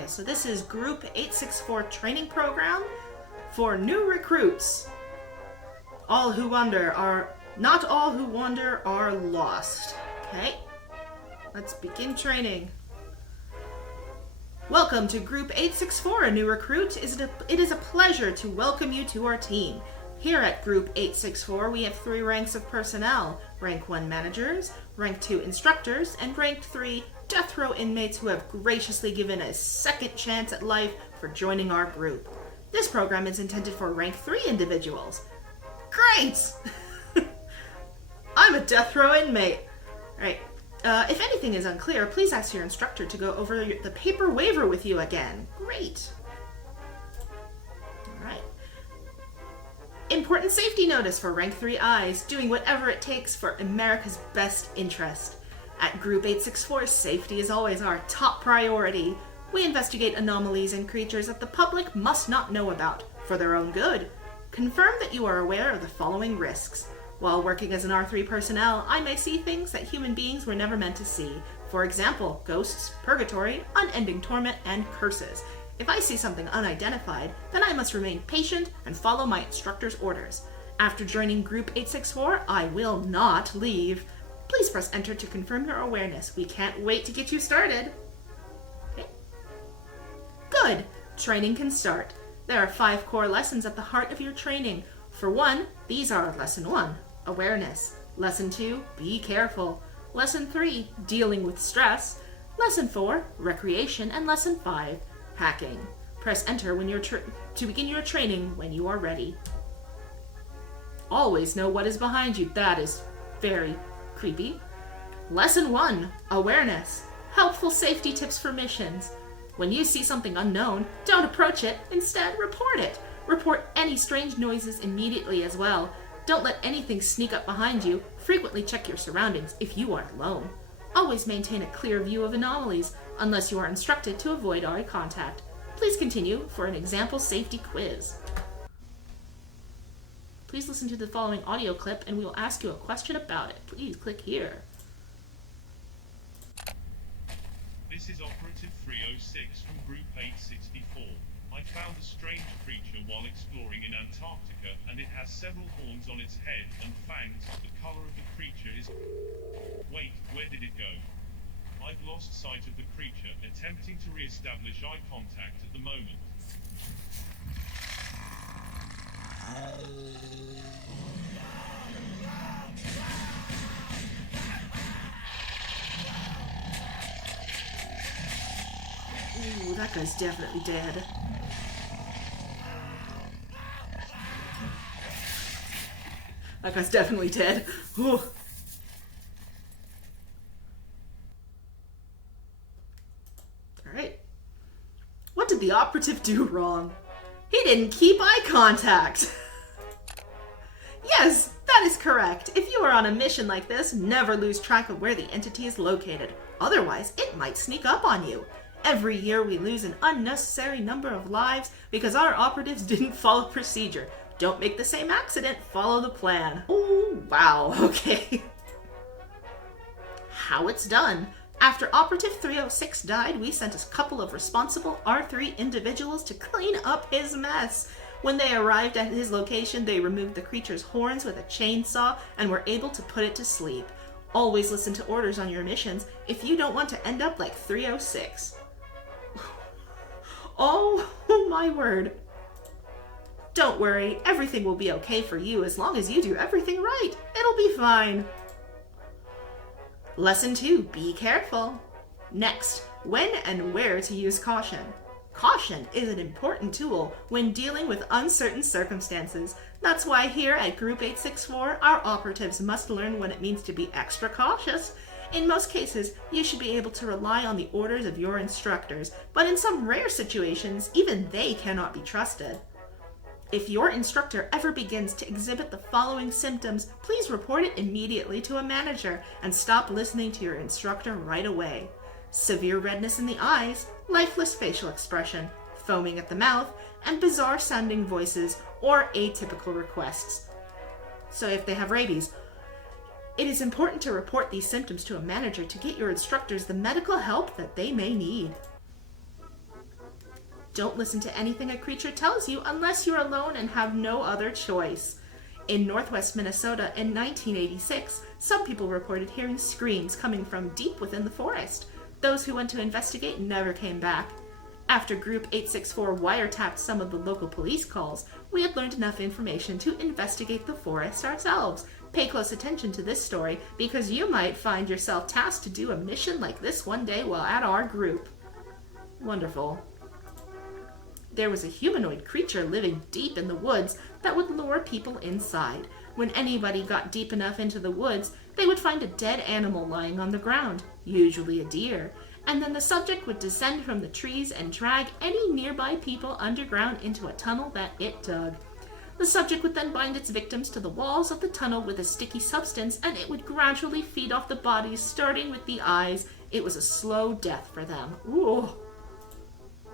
Okay, so this is Group 864 training program for new recruits. Not all who wander are lost. Okay, let's begin training. Welcome to Group 864, a new recruit. It is a pleasure to welcome you to our team. Here at Group 864, we have 3 ranks of personnel: Rank 1 managers, Rank 2 instructors, and Rank 3 death row inmates who have graciously given a second chance at life for joining our group. This program is intended for Rank 3 individuals. Great! I'm a death row inmate. Alright, if anything is unclear, please ask your instructor to go over the paper waiver with you again. Great! Alright. Important safety notice for Rank 3 eyes, doing whatever it takes for America's best interest. At Group 864, safety is always our top priority. We investigate anomalies and creatures that the public must not know about, for their own good. Confirm that you are aware of the following risks. While working as an R3 personnel, I may see things that human beings were never meant to see. For example, ghosts, purgatory, unending torment, and curses. If I see something unidentified, then I must remain patient and follow my instructor's orders. After joining Group 864, I will not leave. Please press enter to confirm your awareness. We can't wait to get you started. Okay. Good. Training can start. There are 5 core lessons at the heart of your training. For 1, these are Lesson 1, Awareness. Lesson 2, Be Careful. Lesson 3, Dealing with Stress. Lesson 4, Recreation. And Lesson 5, Hacking. Press enter when to begin your training when you are ready. Always know what is behind you. That is very creepy. Lesson 1, Awareness. Helpful safety tips for missions. When you see something unknown, don't approach it. Instead, report it. Report any strange noises immediately as well. Don't let anything sneak up behind you. Frequently check your surroundings if you are alone. Always maintain a clear view of anomalies, unless you are instructed to avoid eye contact. Please continue for an example safety quiz. Please listen to the following audio clip and we will ask you a question about it. Please click here. This is Operative 306 from Group 864. I found a strange creature while exploring in Antarctica, and it has several horns on its head and fangs. The color of the creature is... Wait, where did it go? I've lost sight of the creature, attempting to re-establish eye contact at the moment. Ooh, that guy's definitely dead. That guy's definitely dead. Ooh. Alright. What did the operative do wrong? He didn't keep eye contact. Yes, that is correct. If you are on a mission like this, never lose track of where the entity is located. Otherwise, it might sneak up on you. Every year we lose an unnecessary number of lives because our operatives didn't follow procedure. Don't make the same accident, follow the plan. Oh, wow, okay. How it's done. After Operative 306 died, we sent a couple of responsible R3 individuals to clean up his mess. When they arrived at his location, they removed the creature's horns with a chainsaw and were able to put it to sleep. Always listen to orders on your missions if you don't want to end up like 306. Oh my word. Don't worry, everything will be okay for you as long as you do everything right. It'll be fine. Lesson 2, Be Careful. Next, when and where to use caution. Caution is an important tool when dealing with uncertain circumstances. That's why here at Group 864, our operatives must learn when it means to be extra cautious. In most cases, you should be able to rely on the orders of your instructors, but in some rare situations, even they cannot be trusted. If your instructor ever begins to exhibit the following symptoms, please report it immediately to a manager and stop listening to your instructor right away. Severe redness in the eyes, lifeless facial expression, foaming at the mouth, and bizarre sounding voices or atypical requests. So if they have rabies, it is important to report these symptoms to a manager to get your instructors the medical help that they may need. Don't listen to anything a creature tells you unless you're alone and have no other choice. In northwest Minnesota in 1986, some people reported hearing screams coming from deep within the forest. Those who went to investigate never came back. After Group-864 wiretapped some of the local police calls, we had learned enough information to investigate the forest ourselves. Pay close attention to this story, because you might find yourself tasked to do a mission like this one day while at our group. Wonderful. There was a humanoid creature living deep in the woods that would lure people inside. When anybody got deep enough into the woods, they would find a dead animal lying on the ground, usually a deer, and then the subject would descend from the trees and drag any nearby people underground into a tunnel that it dug. The subject would then bind its victims to the walls of the tunnel with a sticky substance, and it would gradually feed off the bodies, starting with the eyes. It was a slow death for them. Ooh.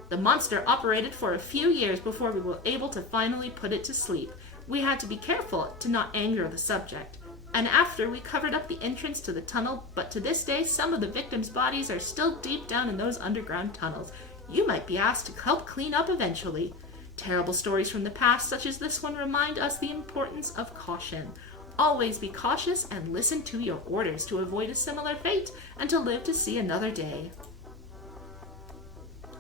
The monster operated for a few years before we were able to finally put it to sleep. We had to be careful to not anger the subject. And after, we covered up the entrance to the tunnel, but to this day, some of the victims' bodies are still deep down in those underground tunnels. You might be asked to help clean up eventually. Terrible stories from the past, such as this one, remind us the importance of caution. Always be cautious and listen to your orders to avoid a similar fate and to live to see another day.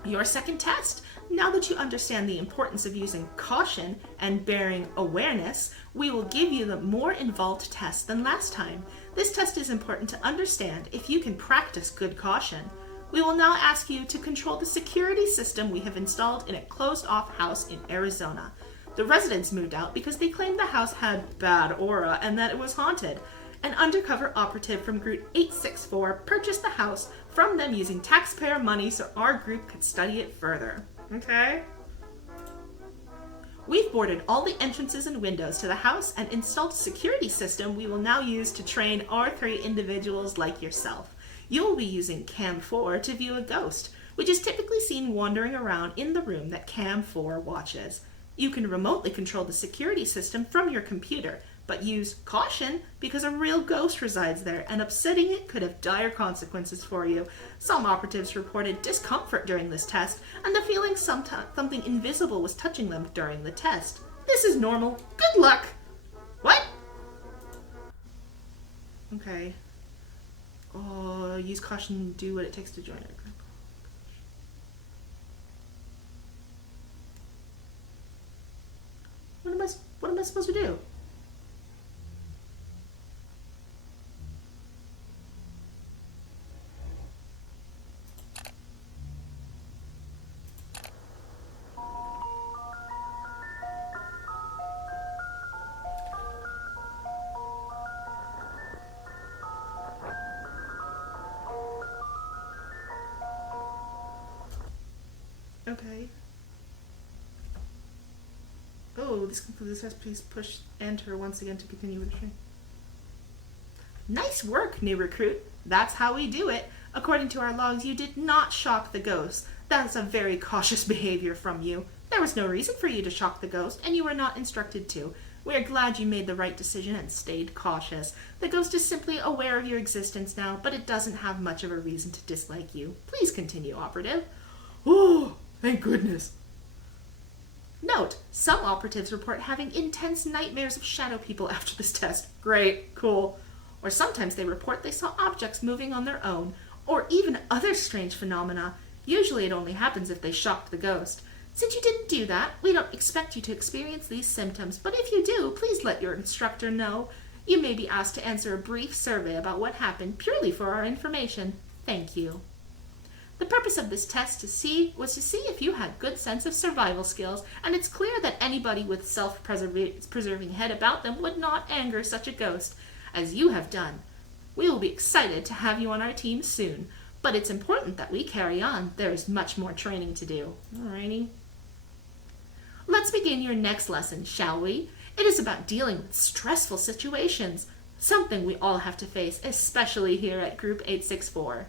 Your second test. Now that you understand the importance of using caution and bearing awareness, we will give you the more involved test than last time. This test is important to understand if you can practice good caution. We will now ask you to control the security system we have installed in a closed-off house in Arizona. The residents moved out because they claimed the house had bad aura and that it was haunted. An undercover operative from Group-864 purchased the house from them using taxpayer money so our group could study it further. Okay? We've boarded all the entrances and windows to the house and installed a security system we will now use to train our 3 individuals like yourself. You will be using Cam 4 to view a ghost, which is typically seen wandering around in the room that Cam 4 watches. You can remotely control the security system from your computer, but use caution because a real ghost resides there, and upsetting it could have dire consequences for you. Some operatives reported discomfort during this test, and the feeling something invisible was touching them during the test. This is normal. Good luck! What? Okay. Oh, use caution, do what it takes to join our group. What am I supposed to do? Okay. Oh, this concludes this test. Please push enter once again to continue with the training. Nice work, new recruit. That's how we do it. According to our logs, you did not shock the ghost. That's a very cautious behavior from you. There was no reason for you to shock the ghost, and you were not instructed to. We are glad you made the right decision and stayed cautious. The ghost is simply aware of your existence now, but it doesn't have much of a reason to dislike you. Please continue, operative. Oh, thank goodness. Note, some operatives report having intense nightmares of shadow people after this test. Great, cool. Or sometimes they report they saw objects moving on their own, or even other strange phenomena. Usually it only happens if they shocked the ghost. Since you didn't do that, we don't expect you to experience these symptoms, but if you do, please let your instructor know. You may be asked to answer a brief survey about what happened purely for our information. Thank you. The purpose of this test was to see if you had good sense of survival skills, and it's clear that anybody with self-preserving head about them would not anger such a ghost, as you have done. We will be excited to have you on our team soon, but it's important that we carry on. There is much more training to do. Alrighty. Let's begin your next lesson, shall we? It is about dealing with stressful situations, something we all have to face, especially here at Group-864.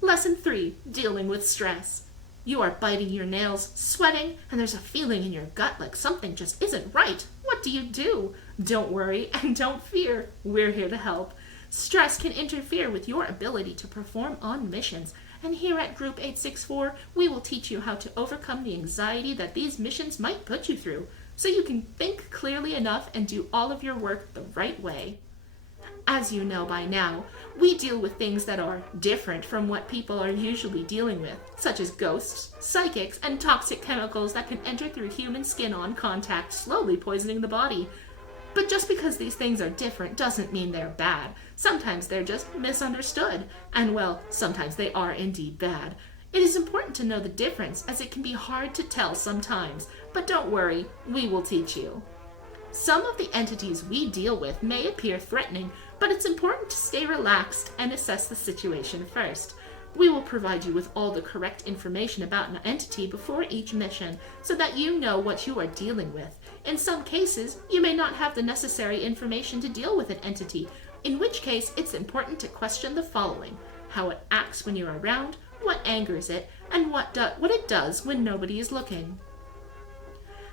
Lesson 3, Dealing with Stress. You are biting your nails, sweating, and there's a feeling in your gut like something just isn't right. What do? Don't worry and don't fear. We're here to help. Stress can interfere with your ability to perform on missions, and here at Group 864, we will teach you how to overcome the anxiety that these missions might put you through, so you can think clearly enough and do all of your work the right way. As you know by now, we deal with things that are different from what people are usually dealing with, such as ghosts, psychics, and toxic chemicals that can enter through human skin on contact, slowly poisoning the body. But just because these things are different doesn't mean they're bad. Sometimes they're just misunderstood, and well, sometimes they are indeed bad. It is important to know the difference, as it can be hard to tell sometimes, but don't worry, we will teach you. Some of the entities we deal with may appear threatening, but it's important to stay relaxed and assess the situation first. We will provide you with all the correct information about an entity before each mission, so that you know what you are dealing with. In some cases, you may not have the necessary information to deal with an entity, in which case it's important to question the following: how it acts when you're around, what angers it, and what it does when nobody is looking.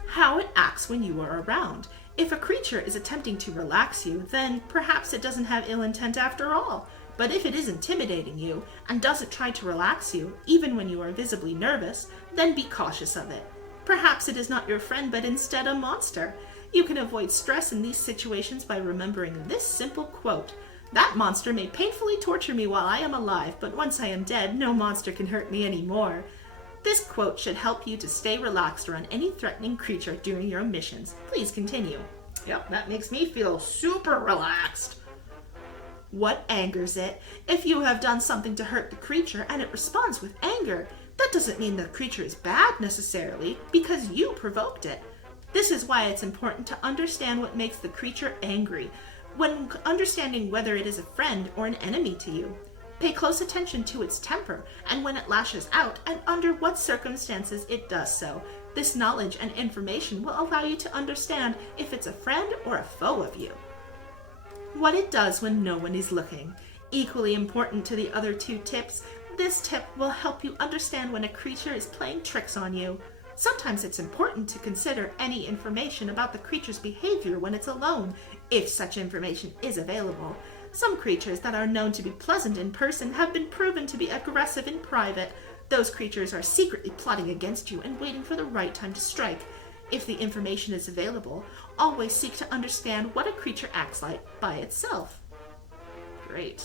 How it acts when you are around. If a creature is attempting to relax you, then perhaps it doesn't have ill intent after all. But if it is intimidating you and doesn't try to relax you, even when you are visibly nervous, then be cautious of it. Perhaps it is not your friend, but instead a monster. You can avoid stress in these situations by remembering this simple quote: "That monster may painfully torture me while I am alive, but once I am dead, no monster can hurt me anymore." This quote should help you to stay relaxed around any threatening creature during your missions. Please continue. Yep, that makes me feel super relaxed. What angers it? If you have done something to hurt the creature and it responds with anger, that doesn't mean the creature is bad necessarily, because you provoked it. This is why it's important to understand what makes the creature angry, when understanding whether it is a friend or an enemy to you. Pay close attention to its temper and when it lashes out and under what circumstances it does so. This knowledge and information will allow you to understand if it's a friend or a foe of you. What it does when no one is looking. Equally important to the other two tips, this tip will help you understand when a creature is playing tricks on you. Sometimes it's important to consider any information about the creature's behavior when it's alone, if such information is available. Some creatures that are known to be pleasant in person have been proven to be aggressive in private. Those creatures are secretly plotting against you and waiting for the right time to strike. If the information is available, always seek to understand what a creature acts like by itself. Great.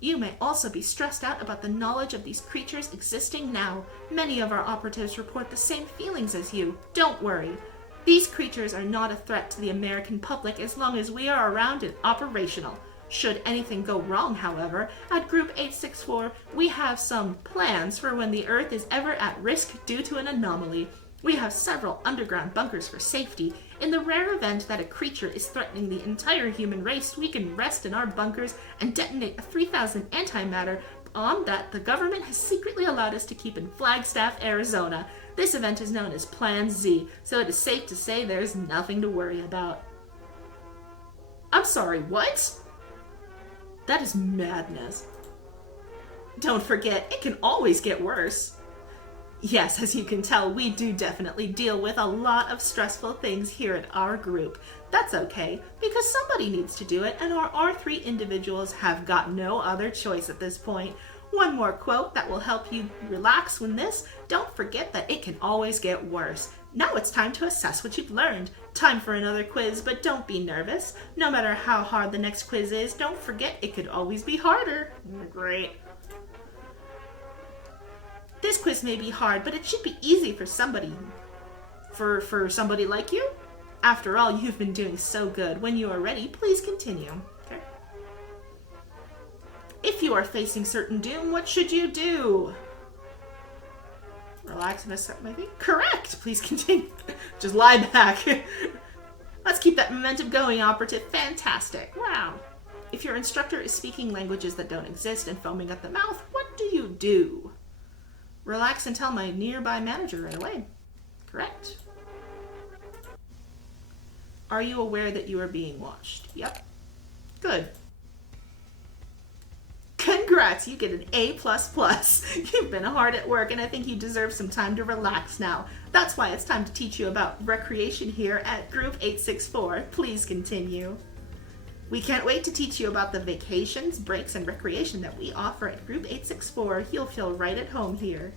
You may also be stressed out about the knowledge of these creatures existing now. Many of our operatives report the same feelings as you. Don't worry. These creatures are not a threat to the American public as long as we are around and operational. Should anything go wrong, however, at Group 864, we have some plans for when the Earth is ever at risk due to an anomaly. We have several underground bunkers for safety. In the rare event that a creature is threatening the entire human race, we can rest in our bunkers and detonate a 3,000 antimatter bomb that the government has secretly allowed us to keep in Flagstaff, Arizona. This event is known as Plan Z, so it is safe to say there's nothing to worry about. I'm sorry, what? That is madness. Don't forget, it can always get worse. Yes, as you can tell, we do definitely deal with a lot of stressful things here at our group. That's okay, because somebody needs to do it, and our R3 individuals have got no other choice at this point. One more quote that will help you relax when this: don't forget that it can always get worse. Now it's time to assess what you've learned. Time for another quiz, but don't be nervous. No matter how hard the next quiz is, don't forget it could always be harder. Great. This quiz may be hard, but it should be easy for somebody. For somebody like you? After all, you've been doing so good. When you are ready, please continue. Okay. If you are facing certain doom, what should you do? Relax and accept my fate. Correct! Please continue. Just lie back. Let's keep that momentum going, operative. Fantastic. Wow. If your instructor is speaking languages that don't exist and foaming at the mouth, what do you do? Relax and tell my nearby manager right away. Correct. Are you aware that you are being watched? Yep. Good. Congrats, you get an A++. You've been hard at work and I think you deserve some time to relax now. That's why it's time to teach you about recreation here at Group 864. Please continue. We can't wait to teach you about the vacations, breaks, and recreation that we offer at Group 864. You'll feel right at home here.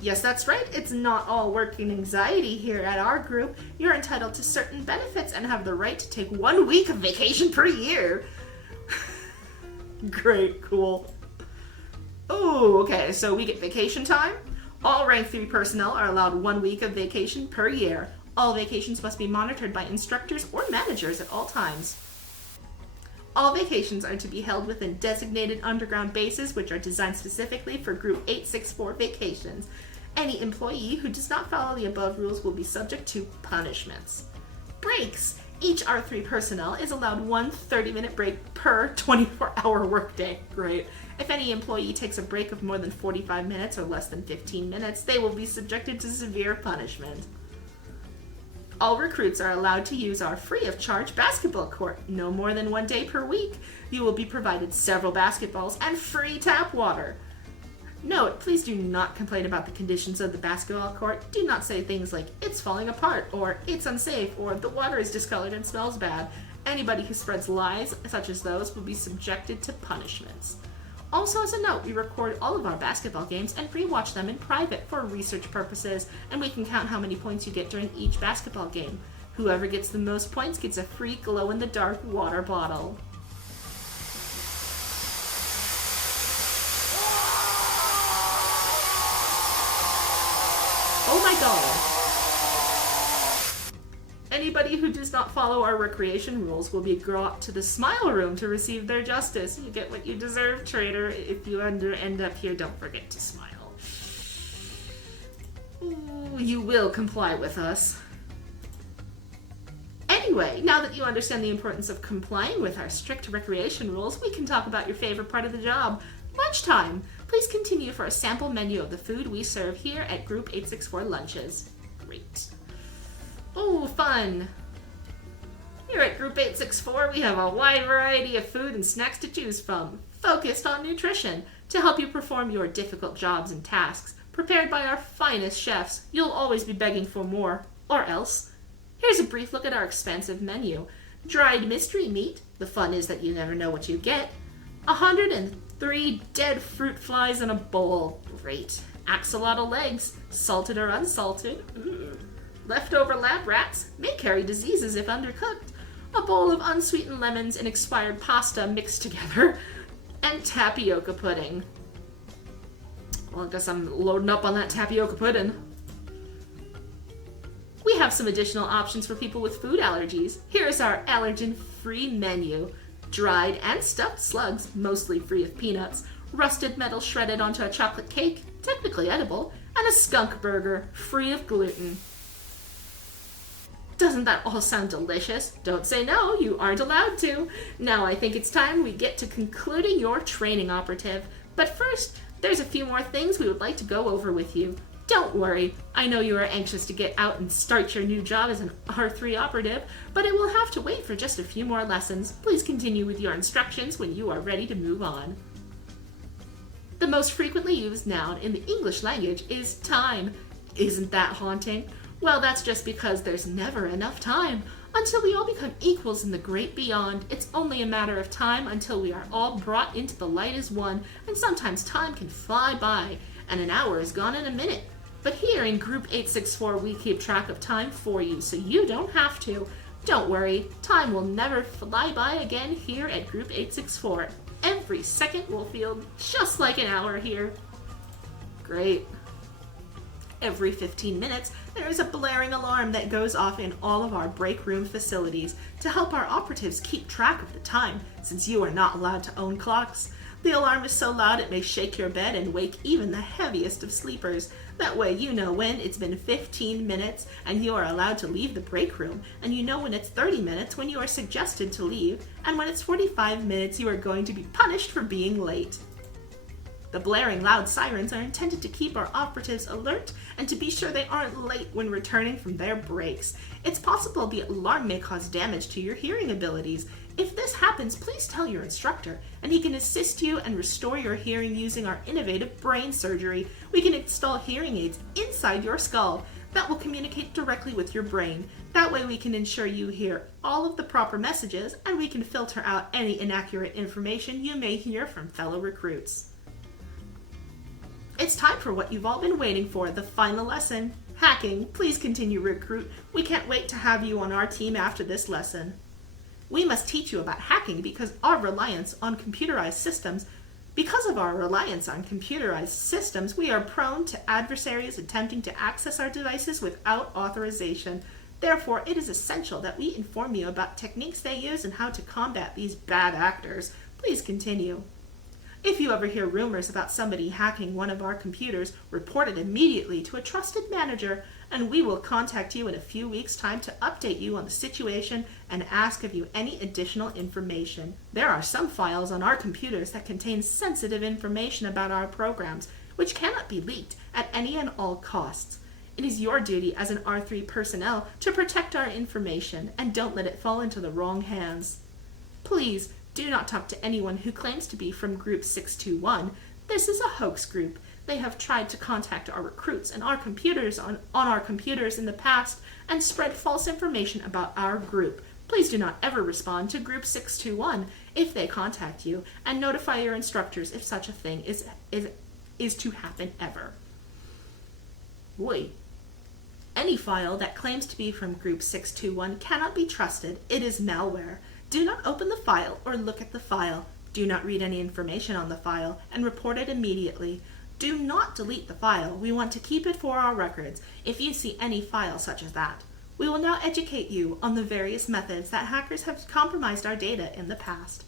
Yes, that's right. It's not all work and anxiety here at our group. You're entitled to certain benefits and have the right to take 1 week of vacation per year. Great, cool. Oh, okay, so we get vacation time. All rank 3 personnel are allowed 1 week of vacation per year. All vacations must be monitored by instructors or managers at all times. All vacations are to be held within designated underground bases which are designed specifically for Group 864 vacations. Any employee who does not follow the above rules will be subject to punishments. Breaks. Each R3 personnel is allowed 1 30-minute break per 24-hour workday. Great. If any employee takes a break of more than 45 minutes or less than 15 minutes, they will be subjected to severe punishment. All recruits are allowed to use our free-of-charge basketball court, no more than 1 day per week. You will be provided several basketballs and free tap water. Note, please do not complain about the conditions of the basketball court. Do not say things like, it's falling apart, or it's unsafe, or the water is discolored and smells bad. Anybody who spreads lies such as those will be subjected to punishments. Also, as a note, we record all of our basketball games and rewatch them in private for research purposes, and we can count how many points you get during each basketball game. Whoever gets the most points gets a free glow-in-the-dark water bottle. Oh my god! Anybody who does not follow our recreation rules will be brought to the Smile Room to receive their justice. You get what you deserve, traitor. If you end up here, don't forget to smile. Ooh, you will comply with us. Anyway, now that you understand the importance of complying with our strict recreation rules, we can talk about your favorite part of the job, lunchtime. Please continue for a sample menu of the food we serve here at Group 864 Lunches. Great. Oh, fun! Here at Group 864, we have a wide variety of food and snacks to choose from, focused on nutrition, to help you perform your difficult jobs and tasks. Prepared by our finest chefs, you'll always be begging for more, or else. Here's a brief look at our expansive menu. Dried mystery meat, the fun is that you never know what you get. 103 dead fruit flies in a bowl, great. Axolotl legs, salted or unsalted, Leftover lab rats may carry diseases if undercooked. A bowl of unsweetened lemons and expired pasta mixed together. And tapioca pudding. Well, I guess I'm loading up on that tapioca pudding. We have some additional options for people with food allergies. Here's our allergen-free menu. Dried and stuffed slugs, mostly free of peanuts. Rusted metal shredded onto a chocolate cake, technically edible. And a skunk burger, free of gluten. Doesn't that all sound delicious? Don't say no, you aren't allowed to. Now I think it's time we get to concluding your training, operative. But first, there's a few more things we would like to go over with you. Don't worry, I know you are anxious to get out and start your new job as an R3 operative, but it will have to wait for just a few more lessons. Please continue with your instructions when you are ready to move on. The most frequently used noun in the English language is time. Isn't that haunting? Well, that's just because there's never enough time. Until we all become equals in the great beyond, it's only a matter of time until we are all brought into the light as one, and sometimes time can fly by, and an hour is gone in a minute. But here in Group 864, we keep track of time for you, so you don't have to. Don't worry, time will never fly by again here at Group 864. Every second will feel just like an hour here. Great. Every 15 minutes, there is a blaring alarm that goes off in all of our break room facilities to help our operatives keep track of the time, since you are not allowed to own clocks. The alarm is so loud it may shake your bed and wake even the heaviest of sleepers. That way you know when it's been 15 minutes and you are allowed to leave the break room, and you know when it's 30 minutes when you are suggested to leave, and when it's 45 minutes you are going to be punished for being late. The blaring loud sirens are intended to keep our operatives alert and to be sure they aren't late when returning from their breaks. It's possible the alarm may cause damage to your hearing abilities. If this happens, please tell your instructor, and he can assist you and restore your hearing using our innovative brain surgery. We can install hearing aids inside your skull that will communicate directly with your brain. That way we can ensure you hear all of the proper messages and we can filter out any inaccurate information you may hear from fellow recruits. It's time for what you've all been waiting for, the final lesson. Hacking. Please continue, recruit. We can't wait to have you on our team after this lesson. We must teach you about hacking because of our reliance on computerized systems, we are prone to adversaries attempting to access our devices without authorization. Therefore, it is essential that we inform you about techniques they use and how to combat these bad actors. Please continue. If you ever hear rumors about somebody hacking one of our computers, report it immediately to a trusted manager, and we will contact you in a few weeks' time to update you on the situation and ask of you any additional information. There are some files on our computers that contain sensitive information about our programs, which cannot be leaked at any and all costs. It is your duty as an R3 personnel to protect our information and don't let it fall into the wrong hands. Please, do not talk to anyone who claims to be from Group 621. This is a hoax group. They have tried to contact our recruits and our computers on our computers in the past and spread false information about our group. Please do not ever respond to Group 621 if they contact you, and notify your instructors if such a thing is to happen ever. Boy. Any file that claims to be from Group 621 cannot be trusted. It is malware. Do not open the file or look at the file. Do not read any information on the file and report it immediately. Do not delete the file. We want to keep it for our records if you see any file such as that. We will now educate you on the various methods that hackers have compromised our data in the past.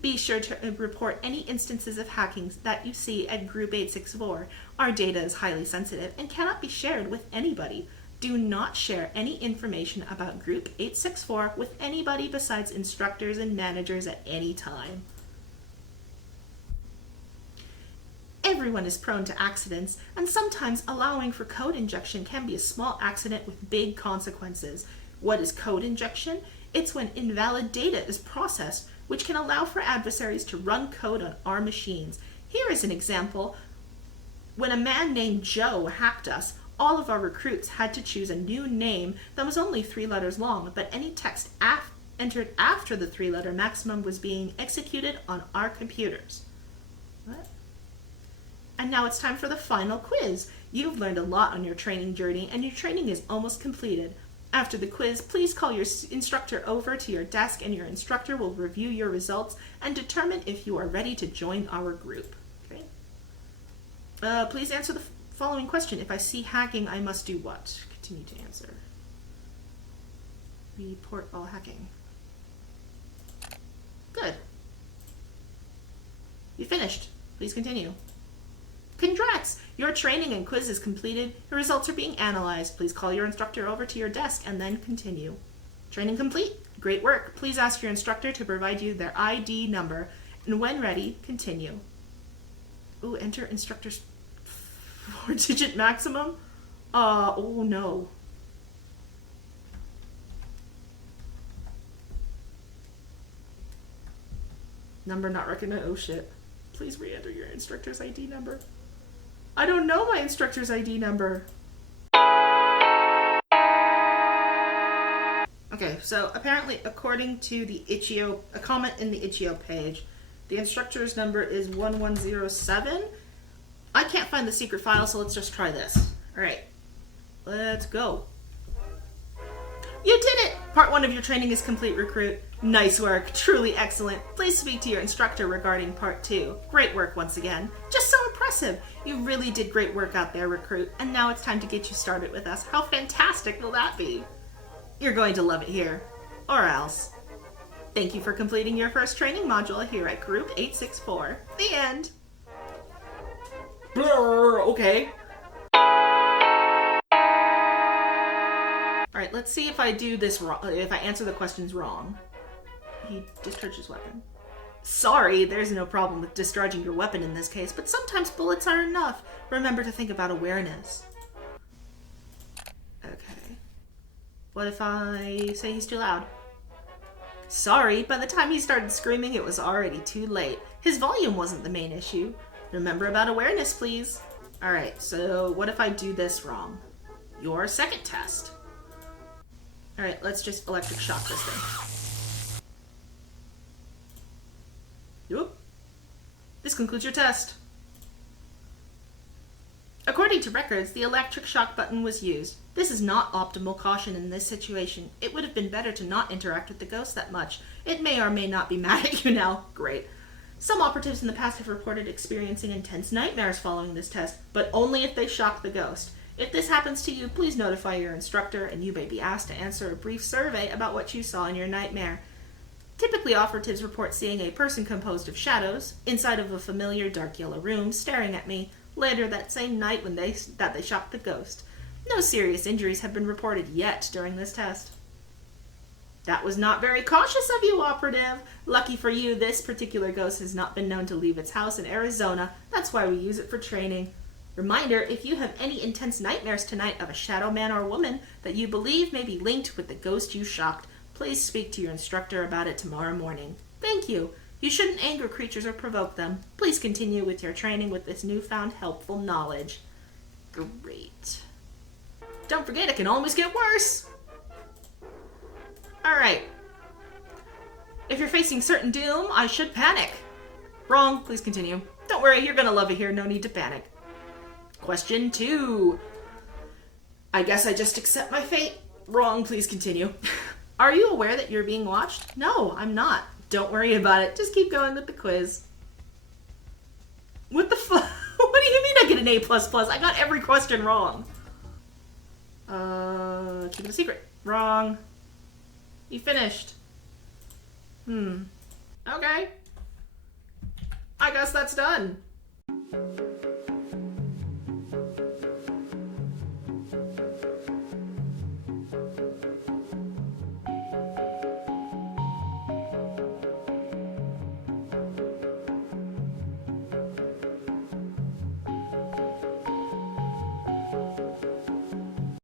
Be sure to report any instances of hacking that you see at Group-864. Our data is highly sensitive and cannot be shared with anybody. Do not share any information about Group-864 with anybody besides instructors and managers at any time. Everyone is prone to accidents, and sometimes allowing for code injection can be a small accident with big consequences. What is code injection? It's when invalid data is processed, which can allow for adversaries to run code on our machines. Here is an example. When a man named Joe hacked us, all of our recruits had to choose a new name that was only 3 letters long, but any text entered after the 3-letter maximum was being executed on our computers. What? And now it's time for the final quiz. You've learned a lot on your training journey, and your training is almost completed. After the quiz, please call your instructor over to your desk, and your instructor will review your results and determine if you are ready to join our group. Okay? Please answer the following question. If I see hacking, I must do what? Continue to answer. Report all hacking. Good. You finished. Please continue. Congrats! Your training and quiz is completed. Your results are being analyzed. Please call your instructor over to your desk and then continue. Training complete. Great work. Please ask your instructor to provide you their ID number. And when ready, continue. Ooh, enter instructor's 4-digit maximum? Oh no. Number not recognized. Oh shit. Please re-enter your instructor's ID number. I don't know my instructor's ID number. Okay, so apparently according to the Itch.io, a comment in the Itch.io page, the instructor's number is 1107. I can't find the secret file, so let's just try this. Alright, let's go. You did it! Part 1 of your training is complete, recruit. Nice work, truly excellent. Please speak to your instructor regarding Part 2. Great work once again. Just so impressive. You really did great work out there, recruit. And now it's time to get you started with us. How fantastic will that be? You're going to love it here. Or else. Thank you for completing your first training module here at Group-864. The end. Blur, okay. Alright, let's see if I do this wrong, if I answer the questions wrong. He discharged his weapon. Sorry, there's no problem with discharging your weapon in this case, but sometimes bullets are enough. Remember to think about awareness. Okay. What if I say he's too loud? Sorry, by the time he started screaming, it was already too late. His volume wasn't the main issue. Remember about awareness, please. Alright, so what if I do this wrong? Your second test. Alright, let's just electric shock this thing. Whoop. This concludes your test. According to records, the electric shock button was used. This is not optimal caution in this situation. It would have been better to not interact with the ghost that much. It may or may not be mad at you now. Great. Some operatives in the past have reported experiencing intense nightmares following this test, but only if they shock the ghost. If this happens to you, please notify your instructor, and you may be asked to answer a brief survey about what you saw in your nightmare. Typically, operatives report seeing a person composed of shadows, inside of a familiar dark yellow room, staring at me, later that same night when they shocked the ghost. No serious injuries have been reported yet during this test. That was not very cautious of you, operative. Lucky for you, this particular ghost has not been known to leave its house in Arizona. That's why we use it for training. Reminder, if you have any intense nightmares tonight of a shadow man or woman that you believe may be linked with the ghost you shocked, please speak to your instructor about it tomorrow morning. Thank you. You shouldn't anger creatures or provoke them. Please continue with your training with this newfound helpful knowledge. Great. Don't forget, it can always get worse. Alright. If you're facing certain doom, I should panic. Wrong. Please continue. Don't worry, you're gonna love it here. No need to panic. Question 2. I guess I just accept my fate. Wrong. Please continue. Are you aware that you're being watched? No, I'm not. Don't worry about it. Just keep going with the quiz. What the fuck? What do you mean I get an A++? I got every question wrong. Keep it a secret. Wrong. You finished. Okay. I guess that's done.